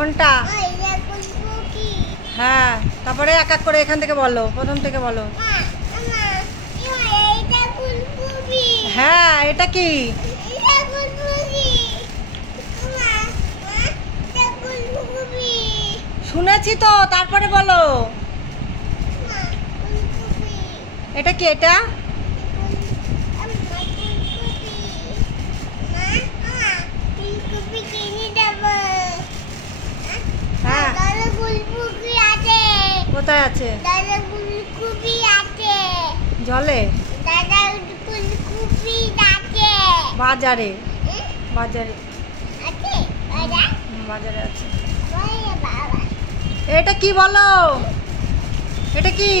কোনটা? হ্যাঁ, তারপরে এক এক করে এখান থেকে বলো, প্রথম থেকে বলো। হ্যাঁ, এটা কি? শুনেছি তো, তারপরে বলো। এটা কি? এটা হ্যাঁ, কোথায় আছে? জলে? বাজারে? বাজারে বাজারে আছে। এটা কি বলো? এটা কি?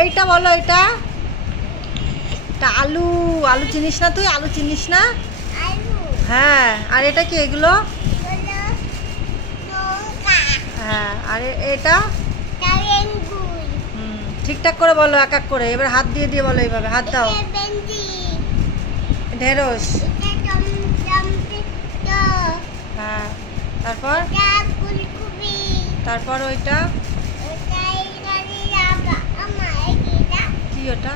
এইটা বলো। এটা আলু। আলু চিনিস না তুই? আলু চিনিস না? হ্যাঁ। আর এটা কি? এগুলো হ্যাঁ। আর এটা ঠিকঠাক করে বলো, এক এক করে। এবার হাত দিয়ে দিয়ে বলো, এইভাবে হাত দাও। ঢেঁড়স। হ্যাঁ, তারপর তারপর ওইটা কি? ওটা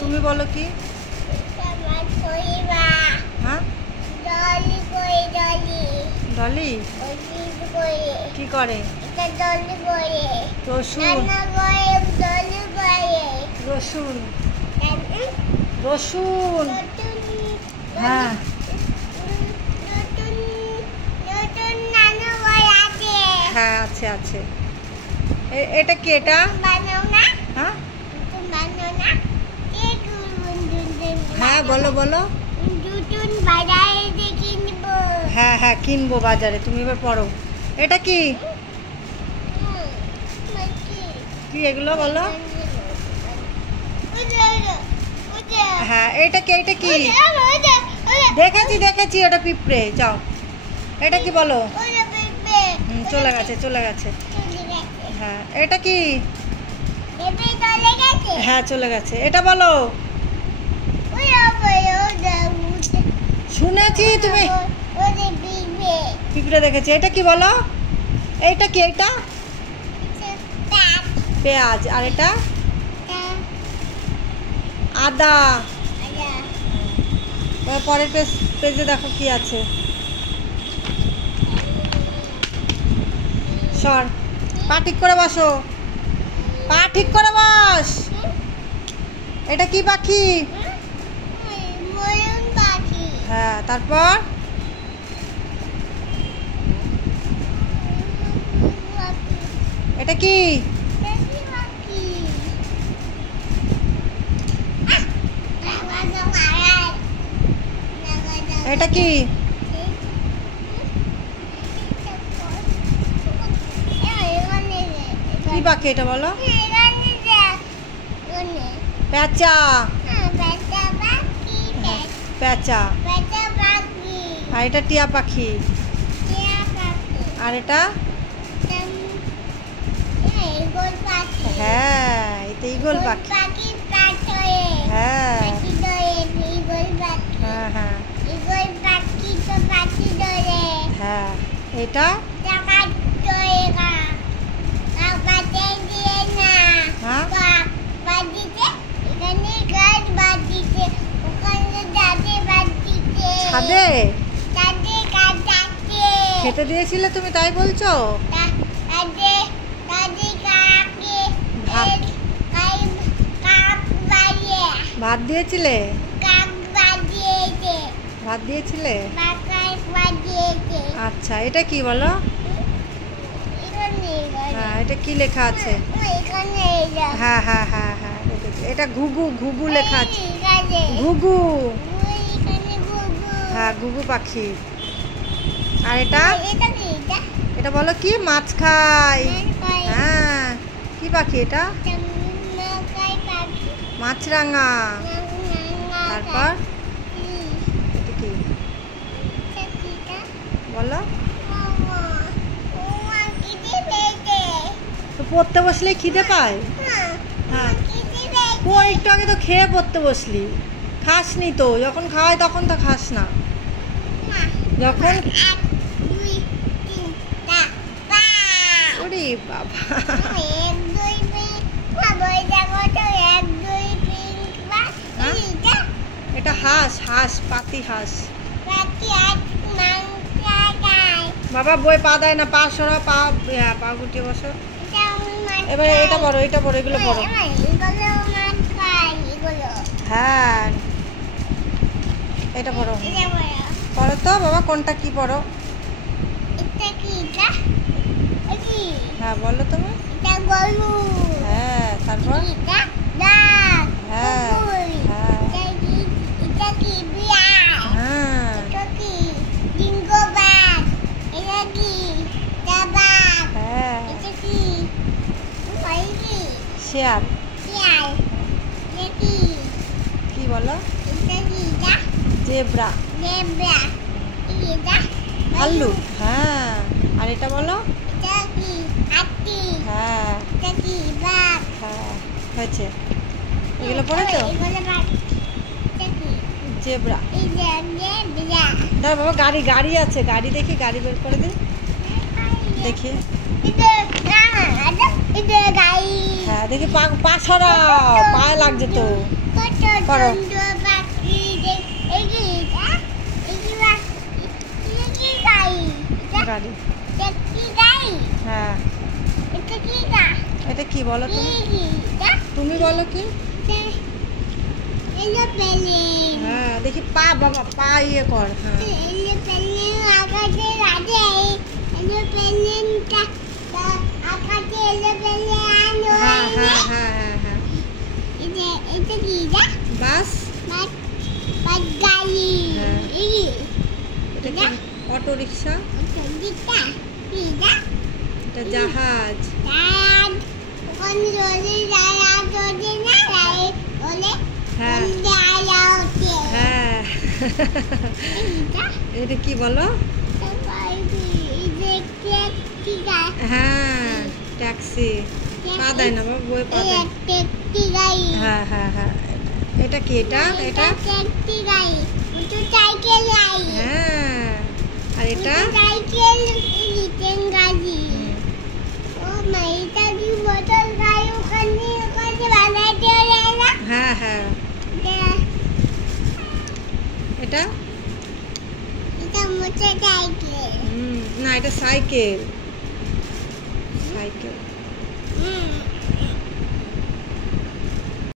তুমি বলো কি? হ্যাঁ, ডলি কি করে? রসুন। রসুন। রসুন। হ্যাঁ। হ্যাঁ, আছে আছে। এটা কি? এটা হ্যাঁ হ্যাঁ, বলো বলো। হ্যাঁ হ্যাঁ, কিনবো বাজারে। তুমি এবার পড়ো। এটা কি? কি এগুলো বলো? হ্যাঁ, এটা কি? এটা কি? দেখেছি দেখেছি, ওটা পিঁপড়ে। যাও। এটা কি বলো? চলে গেছে চলে গেছে। হ্যাঁ, এটা কি? হ্যাঁ, চলে গেছে। এটা বলো। শুনেছি তুমি পিঁপড়ে দেখেছি। এটা কি বলো? এইটা কি? এটা পেঁয়াজ। আর এটা আদা। পরের পেজে দেখো কি আছে। সর, পা ঠিক করে বসো। পা ঠিক করে বস। এটা কি পাখি? হ্যাঁ, তারপর এটা কি? এটা কি? কি পাখি এটা বলো? পেঁচা। পেঁচা। আর এটা টিয়া পাখি। আর এটা হ্যাঁ, এটা ঈগল পাখি। হ্যাঁ হ্যাঁ হ্যাঁ হ্যাঁ। এটা ছাদে খেতে দিয়েছিলে তুমি, তাই বলছো? ভাত দিয়েছিলে? ভাত দিয়েছিলে? আচ্ছা, এটা কি বলো? হ্যাঁ, এটা কি লেখা আছে? হ্যাঁ হ্যাঁ হ্যাঁ হ্যাঁ, এটা ঘুঘু। ঘুঘু লেখা আছে। ঘুঘু। হ্যাঁ, ঘুঘু পাখি। আর এটা এটা বলো কি? মাছ খায়। হ্যাঁ, কি পাখি এটা? মাছরাঙা। তারপর এটা কি বলো? তো পড়তে বসলে খিদে পায়? হ্যাঁ, একটু আগে তো খেয়ে পড়তে বসলি। খাসনি তো, যখন খাওয়াই তখন তো খাস না। যখন ওরে বাবা এটা হাঁস, হাঁস, পাতি হাঁস। বাবা বই পা দেয় না, পা সরা, পা পা গুটিয়ে বসো। এবারে এটা বড়, এটা বড়, এগুলো বড়। হ্যাঁ এটা বড় পড়ো তো বাবা, কোনটা কি পড়ো? হ্যাঁ বলো তুমি। হ্যাঁ তারপর শেয়াল। কি বলো? জেব্রা। ভাল্লু। হ্যাঁ আর এটা বলো? হ্যাঁ হ্যাঁ হয়েছে, এগুলো পড়েছো? জেব্রা। বাবা গাড়ি, গাড়ি আছে, গাড়ি দেখি, গাড়ি বের করে দিই দেখি। হ্যাঁ দেখি, পা সরাও, পায়ে লাগছে তো। করো। গাড়ি। হ্যাঁ এটা কি বলো তুমি? তুমি বলো কি? হ্যাঁ দেখি, পা বাবা, পা ইয়ে কর। হ্যাঁ বাস। Auto rickshaw. এটা জাহাজ। হ্যাঁ হ্যাঁ এটা কি বলো? হ্যাঁ ট্যাক্সি। পা দেয় না বাবা, বই পা দেয়। হ্যাঁ হ্যাঁ হ্যাঁ এটা কি? এটা এটা হ্যাঁ আর এটা হ্যাঁ হ্যাঁ এটা না, এটা সাইকেল। সাইকেল।